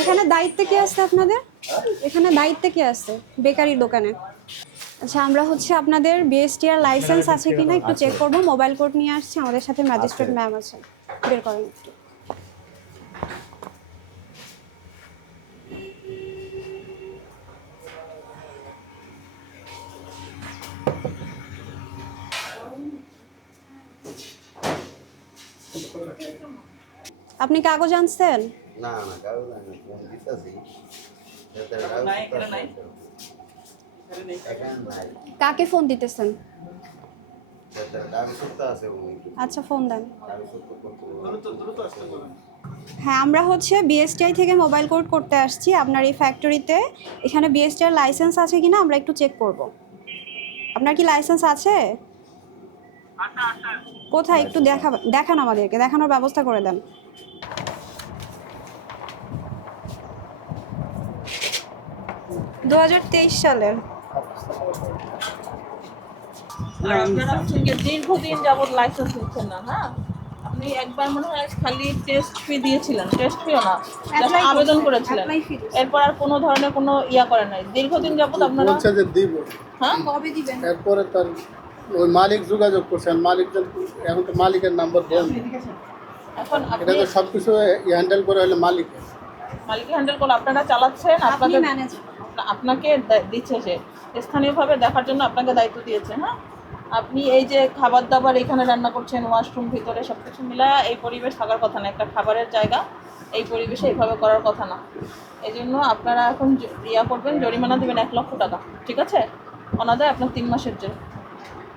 এখানে দায়িত্বে কে আছে আপনাদের? এখানে দায়িত্বে কে আছে বেকারি দোকানে? আচ্ছা, আমরা হচ্ছে আপনাদের বিএসটিআর লাইসেন্স আছে কিনা একটু চেক করব। মোবাইল কোড নিয়ে আসছি, আমাদের সাথে ম্যাজিস্ট্রেট ম্যাম আছে, বের করেন একটু। আপনি কাগজ আনছেন? না না কাগজ আনি ফোন দিতেছি কাকে ফোন দিতেছেন? কাগজপত্র আছে আচ্ছা, ফোন দেন। হ্যাঁ, আমরা হচ্ছে বিএসটিআই থেকে মোবাইল কোড করতে আসছি আপনার এই ফ্যাক্টরিতে। এখানে বিএসটিআর লাইসেন্স আছে কিনা আমরা একটু চেক করব। আপনার কি লাইসেন্স আছে? কোথায় একটু দেখান, আমাদেরকে দেখানোর ব্যবস্থা করে দেন। দু 2023 সালের। দীর্ঘদিন যাবত লাইসেন্স নিচ্ছেন না। হ্যাঁ, আপনি একবার মনে হয় খালি টেস্ট ফি দিয়েছিলেন, টেস্ট ফিও না, আবেদন করেছিলেন, এরপর আর কোনো ধরনের কোনো ইয়া করেন নাই। দীর্ঘদিন যাবত আপনারা বলছে যে দিব। হ্যাঁ, কবে দিবেন? এরপরে তার ওই মালিক যোগাযোগ করছেন, মালিক এখন তো মালিকের নাম্বার দেন। এখন এটা আপনি তো সব কিছু হ্যান্ডেল করে হলে মালিক হ্যান্ডেল করলে আপনারা চালাচ্ছেন, আপনি ম্যানেজার। আপনাকে দিচ্ছে সে স্থানীয়ভাবে দেখার জন্য আপনাকে দায়িত্ব দিয়েছে। হ্যাঁ, আপনি এই যে খাবার দাবার এখানে রান্না করছেন, ওয়াশরুম ভিতরে সব কিছু মিলায় এই পরিবেশ থাকার কথা না। একটা খাবারের জায়গা, এই পরিবেশে এইভাবে করার কথা না। এই জন্য আপনারা এখন ইয়া করবেন, জরিমানা দেবেন 1 লক্ষ টাকা। ঠিক আছে? অনাদায় আপনার 3 মাসের জেল।